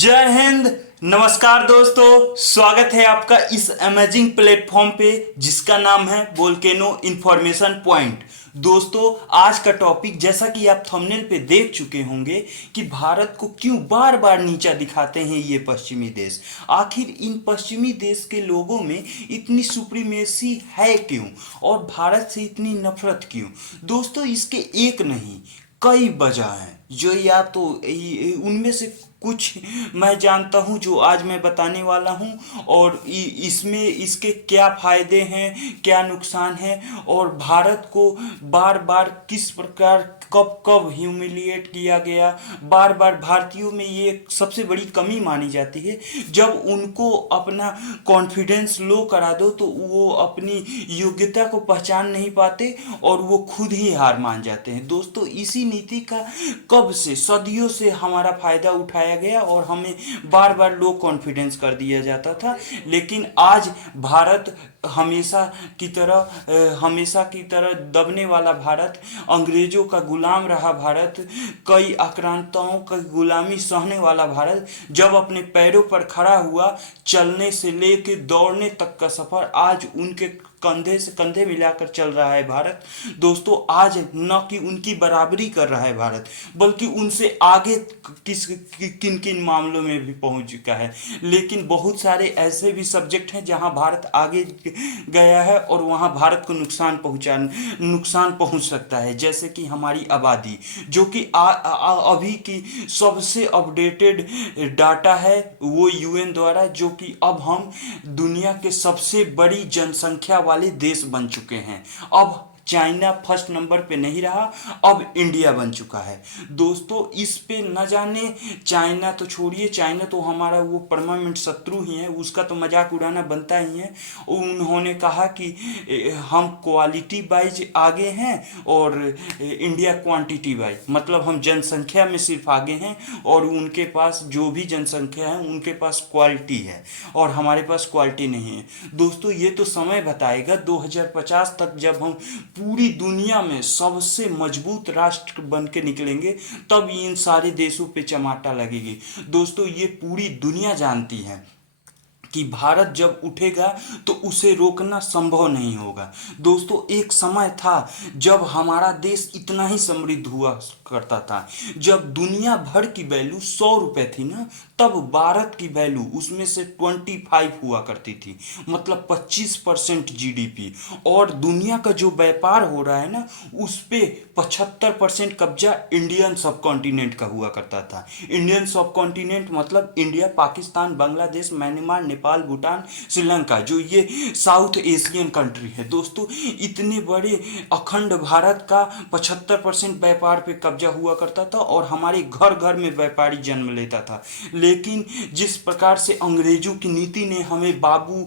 जय हिंद। नमस्कार दोस्तों, स्वागत है आपका इस अमेजिंग प्लेटफॉर्म पे जिसका नाम है वोल्केनो इंफॉर्मेशन पॉइंट। दोस्तों, आज का टॉपिक जैसा कि आप थंबनेल पे देख चुके होंगे कि भारत को क्यों बार बार नीचा दिखाते हैं ये पश्चिमी देश। आखिर इन पश्चिमी देश के लोगों में इतनी सुप्रीमेसी है क्यों और भारत से इतनी नफरत क्यों। दोस्तों, इसके एक नहीं कई वजह हैं जो या तो उनमें से कुछ मैं जानता हूं जो आज मैं बताने वाला हूं, और इसमें इसके क्या फायदे हैं क्या नुकसान हैं और भारत को बार बार किस प्रकार कब कब ह्यूमिलिएट किया गया। बार बार भारतीयों में ये सबसे बड़ी कमी मानी जाती है, जब उनको अपना कॉन्फिडेंस लो करा दो तो वो अपनी योग्यता को पहचान नहीं पाते और वो खुद ही हार मान जाते हैं। दोस्तों, इसी नीति का कब से सदियों से हमारा फायदा उठाया गया और हमें बार बार लो कॉन्फिडेंस कर दिया जाता था। लेकिन आज भारत हमेशा की तरह दबने वाला भारत, अंग्रेजों का गुलाम रहा भारत, कई आक्रांताओं का गुलामी सहने वाला भारत जब अपने पैरों पर खड़ा हुआ, चलने से लेकर दौड़ने तक का सफर आज उनके कंधे से कंधे मिलाकर चल रहा है भारत। दोस्तों, आज न कि उनकी बराबरी कर रहा है भारत, बल्कि उनसे आगे किन किन मामलों में भी पहुंच चुका है। लेकिन बहुत सारे ऐसे भी सब्जेक्ट हैं जहां भारत आगे गया है और वहां भारत को नुकसान पहुंच सकता है, जैसे कि हमारी आबादी, जो कि अभी की सबसे अपडेटेड डाटा है वो यूएन द्वारा, जो कि अब हम दुनिया के सबसे बड़ी जनसंख्या वाले देश बन चुके हैं। अब चाइना फर्स्ट नंबर पे नहीं रहा, अब इंडिया बन चुका है। दोस्तों, इस पे न जाने, चाइना तो छोड़िए, चाइना तो हमारा वो परमानेंट शत्रु ही है, उसका तो मजाक उड़ाना बनता ही है। उन्होंने कहा कि हम क्वालिटी वाइज आगे हैं और इंडिया क्वांटिटी वाइज, मतलब हम जनसंख्या में सिर्फ आगे हैं और उनके पास जो भी जनसंख्या है उनके पास क्वालिटी है और हमारे पास क्वालिटी नहीं है। दोस्तों, ये तो समय बताएगा 2050 तक, जब हम पूरी दुनिया में सबसे मजबूत राष्ट्र बन के निकलेंगे, तब इन सारे देशों पे चमाटा लगेगी। दोस्तों, ये पूरी दुनिया जानती है कि भारत जब उठेगा तो उसे रोकना संभव नहीं होगा। दोस्तों, एक समय था जब हमारा देश इतना ही समृद्ध हुआ करता था, जब दुनिया भर की वैल्यू 100 रुपए थी ना, तब भारत की वैल्यू उसमें से 25 हुआ करती थी, मतलब 25% जीडीपी। और दुनिया का जो व्यापार हो रहा है ना, उस पे 75% कब्जा इंडियन सब कॉन्टिनेंट का हुआ करता था। इंडियन सब कॉन्टिनेंट मतलब इंडिया, पाकिस्तान, बांग्लादेश, म्यांमार, नेपाल, भूटान, श्रीलंका, जो ये साउथ एशियन कंट्री है। दोस्तों, इतने बड़े अखंड भारत का 75% व्यापार पे कब्जा हुआ करता था और हमारे घर घर में व्यापारी जन्म लेता था। लेकिन जिस प्रकार से अंग्रेजों की नीति ने हमें बाबू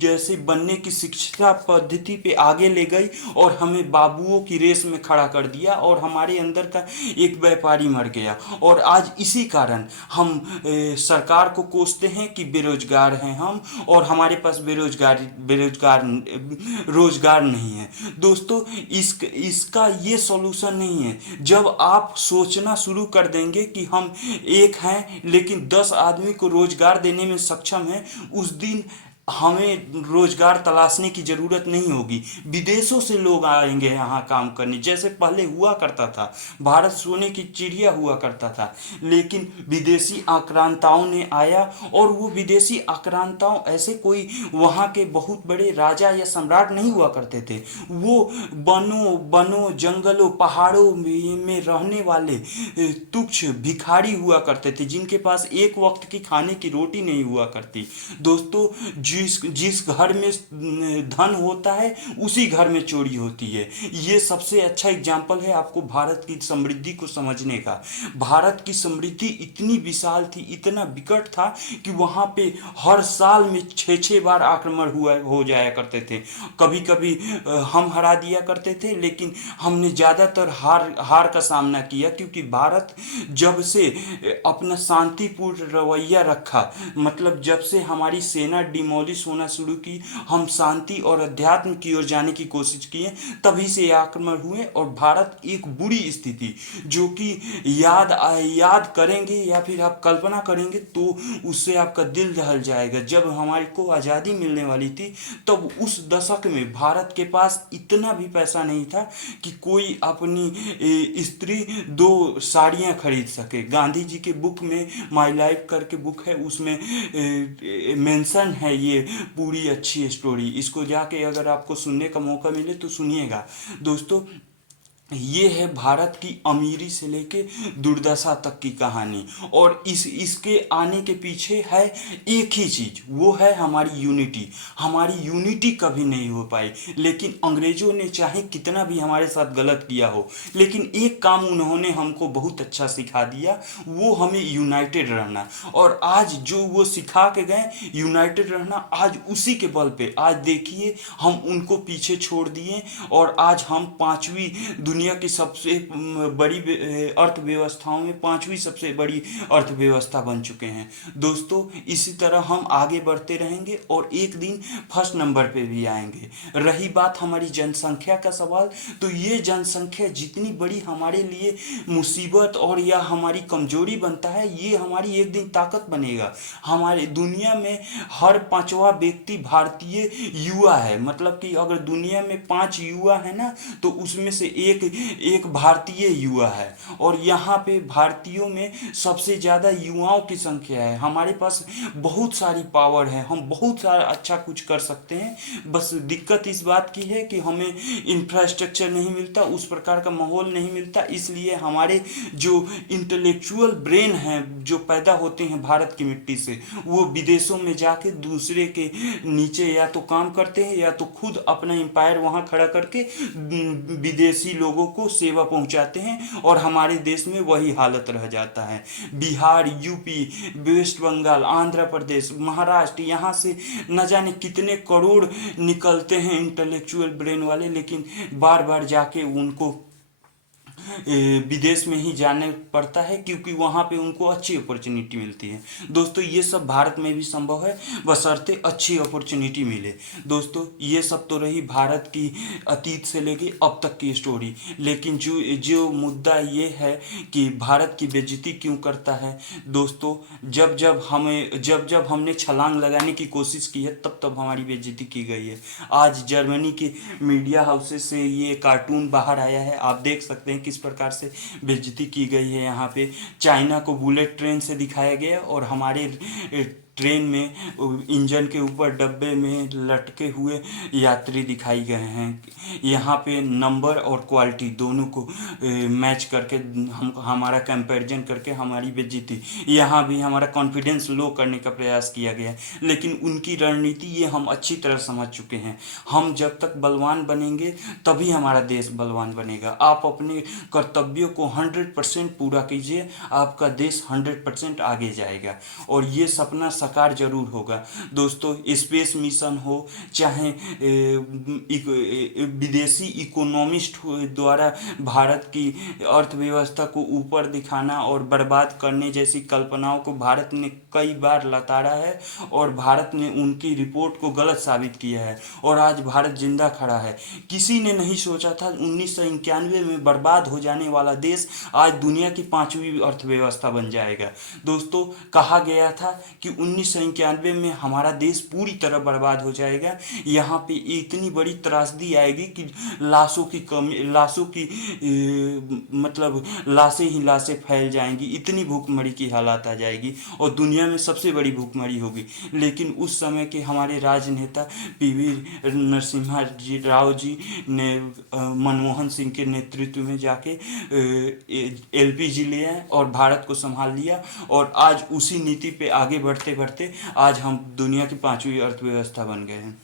जैसे बनने की शिक्षा पद्धति पे आगे ले गई और हमें बाबुओं की रेस में खड़ा कर दिया और हमारे अंदर का एक व्यापारी मर गया। और आज इसी कारण हम सरकार को कोसते हैं कि बेरोजगार हैं हम और हमारे पास रोजगार नहीं है। दोस्तों, इसका ये सॉल्यूशन नहीं है। जब आप सोचना शुरू कर देंगे कि हम एक हैं लेकिन 10 आदमी को रोजगार देने में सक्षम हैं, उस दिन हमें रोजगार तलाशने की जरूरत नहीं होगी। विदेशों से लोग आएंगे यहाँ काम करने, जैसे पहले हुआ करता था। भारत सोने की चिड़िया हुआ करता था, लेकिन विदेशी आक्रांताओं ने आया और वो विदेशी आक्रांताओं ऐसे कोई वहाँ के बहुत बड़े राजा या सम्राट नहीं हुआ करते थे। वो बनों जंगलों पहाड़ों में रहने वाले तुच्छ भिखारी हुआ करते थे, जिनके पास एक वक्त की खाने की रोटी नहीं हुआ करती। दोस्तों, जिस घर में धन होता है उसी घर में चोरी होती है। ये सबसे अच्छा एग्जाम्पल है आपको भारत की समृद्धि को समझने का। भारत की समृद्धि इतनी विशाल थी, इतना विकट था कि वहाँ पे हर साल में 6-6 बार आक्रमण हो जाया करते थे। कभी कभी हम हरा दिया करते थे, लेकिन हमने ज़्यादातर हार का सामना किया, क्योंकि भारत जब से अपना शांतिपूर्ण रवैया रखा, मतलब जब से हमारी सेना डिमोलिश डिमोलिश होना शुरू की, हम शांति और अध्यात्म की ओर जाने की कोशिश किए, तभी से आक्रमण हुए। और भारत एक बुरी स्थिति, जो कि याद करेंगे या फिर आप कल्पना करेंगे तो उससे आपका दिल दहल जाएगा। जब हमारी को आज़ादी मिलने वाली थी, तब उस दशक में भारत के पास इतना भी पैसा नहीं था कि कोई अपनी स्त्री 2 साड़ियाँ खरीद सके। गांधी जी के बुक में, माई लाइफ करके बुक है, उसमें मेंशन है ये पूरी अच्छी स्टोरी। इसको जाके अगर आपको सुनने का मौका मिले तो सुनिएगा दोस्तों। ये है भारत की अमीरी से लेके दुर्दशा तक की कहानी। और इसके आने के पीछे है एक ही चीज़, वो है हमारी यूनिटी। हमारी यूनिटी कभी नहीं हो पाई, लेकिन अंग्रेज़ों ने चाहे कितना भी हमारे साथ गलत किया हो, लेकिन एक काम उन्होंने हमको बहुत अच्छा सिखा दिया, वो हमें यूनाइटेड रहना। और आज जो वो सिखा के गए यूनाइटेड रहना, आज उसी के बल पे आज देखिए हम उनको पीछे छोड़ दिए और आज हम 5वीं दुनिया की सबसे बड़ी अर्थव्यवस्थाओं में 5वीं सबसे बड़ी अर्थव्यवस्था बन चुके हैं दोस्तों। इसी तरह हम आगे बढ़ते रहेंगे और एक दिन फर्स्ट नंबर पे भी आएंगे। रही बात हमारी जनसंख्या का सवाल, तो ये जनसंख्या जितनी बड़ी हमारे लिए मुसीबत और या हमारी कमजोरी बनता है, ये हमारी एक दिन ताकत बनेगा। हमारे दुनिया में हर 5वां व्यक्ति भारतीय युवा है। मतलब कि अगर दुनिया में 5 युवा है ना, तो उसमें से एक भारतीय युवा है। और यहाँ पे भारतीयों में सबसे ज़्यादा युवाओं की संख्या है। हमारे पास बहुत सारी पावर है, हम बहुत सारा अच्छा कुछ कर सकते हैं। बस दिक्कत इस बात की है कि हमें इंफ्रास्ट्रक्चर नहीं मिलता, उस प्रकार का माहौल नहीं मिलता। इसलिए हमारे जो इंटेलेक्चुअल ब्रेन हैं जो पैदा होते हैं भारत की मिट्टी से, वो विदेशों में जाके दूसरे के नीचे या तो काम करते हैं या तो खुद अपना एम्पायर वहाँ खड़ा करके विदेशी लोगों को सेवा पहुंचाते हैं। और हमारे देश में वही हालत रह जाता है। बिहार, यूपी, वेस्ट बंगाल, आंध्र प्रदेश, महाराष्ट्र, यहाँ से न जाने कितने करोड़ निकलते हैं इंटेलेक्चुअल ब्रेन वाले, लेकिन बार बार जाके उनको विदेश में ही जाने पड़ता है, क्योंकि वहाँ पे उनको अच्छी अपॉर्चुनिटी मिलती है। दोस्तों ये सब भारत में भी संभव है, बशर्ते अच्छी अपॉर्चुनिटी मिले। दोस्तों ये सब तो रही भारत की अतीत से लेके अब तक की स्टोरी। लेकिन जो मुद्दा ये है कि भारत की बेइज्जती क्यों करता है दोस्तों, जब जब हमने छलांग लगाने की कोशिश की है, तब तब हमारी बेइज्जती की गई है। आज जर्मनी के मीडिया हाउसेस से ये कार्टून बाहर आया है, आप देख सकते हैं किस प्रकार से बेइज्जती की गई है। यहाँ पे चाइना को बुलेट ट्रेन से दिखाया गया और हमारे ट्रेन में इंजन के ऊपर डब्बे में लटके हुए यात्री दिखाई गए हैं। यहाँ पे नंबर और क्वालिटी दोनों को मैच करके हमारा कंपैरिजन करके हमारी बेइज्जती, यहाँ भी हमारा कॉन्फिडेंस लो करने का प्रयास किया गया है। लेकिन उनकी रणनीति ये हम अच्छी तरह समझ चुके हैं। हम जब तक बलवान बनेंगे तभी हमारा देश बलवान बनेगा। आप अपने कर्तव्यों को 100% पूरा कीजिए, आपका देश 100% आगे जाएगा और ये सपना साकार जरूर होगा। दोस्तों स्पेस मिशन हो, चाहे विदेशी इकोनॉमिस्ट द्वारा भारत की अर्थव्यवस्था को ऊपर दिखाना और बर्बाद करने जैसी कल्पनाओं को भारत ने कई बार लताड़ा है और भारत ने उनकी रिपोर्ट को गलत साबित किया है और आज भारत जिंदा खड़ा है। किसी ने नहीं सोचा था 1991 में बर्बाद हो जाने वाला देश आज दुनिया की 5वीं अर्थव्यवस्था बन जाएगा। दोस्तों कहा गया था कि 1991 में हमारा देश पूरी तरह बर्बाद हो जाएगा। यहाँ पे इतनी बड़ी त्रासदी आएगी कि लाशों की मतलब लाशें ही लाशें फैल जाएंगी, इतनी भूखमरी की हालत आ जाएगी और दुनिया में सबसे बड़ी भूखमरी होगी। लेकिन उस समय के हमारे राजनेता पीवी नरसिम्हा राव जी ने मनमोहन सिंह के नेतृत्व में जाके एलपीजी ले आए और भारत को संभाल लिया और आज उसी नीति पे आगे बढ़ते बढ़ते आज हम दुनिया की 5वीं अर्थव्यवस्था बन गए हैं।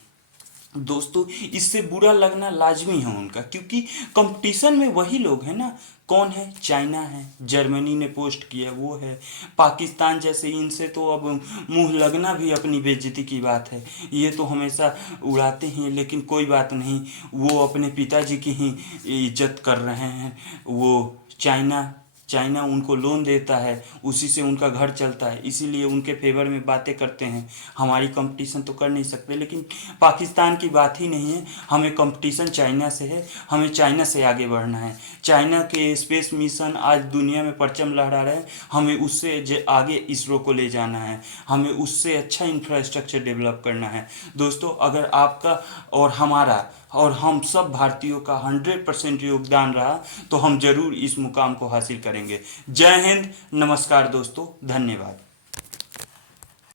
दोस्तों इससे बुरा लगना लाजमी है उनका, क्योंकि कंपटीशन में वही लोग हैं ना। कौन है? चाइना है, जर्मनी ने पोस्ट किया वो है, पाकिस्तान जैसे, इनसे तो अब मुंह लगना भी अपनी बेइज्जती की बात है। ये तो हमेशा उड़ाते हैं, लेकिन कोई बात नहीं, वो अपने पिताजी की ही इज्जत कर रहे हैं। वो चाइना चाइना उनको लोन देता है, उसी से उनका घर चलता है, इसीलिए उनके फेवर में बातें करते हैं। हमारी कंपटीशन तो कर नहीं सकते, लेकिन पाकिस्तान की बात ही नहीं है, हमें कंपटीशन चाइना से है, हमें चाइना से आगे बढ़ना है। चाइना के स्पेस मिशन आज दुनिया में परचम लहरा रहे हैं, हमें उससे आगे इसरो को ले जाना है, हमें उससे अच्छा इंफ्रास्ट्रक्चर डेवलप करना है। दोस्तों, अगर आपका और हमारा और हम सब भारतीयों का 100% योगदान रहा तो हम जरूर इस मुकाम को हासिल करेंगे। जय हिंद, नमस्कार दोस्तों, धन्यवाद।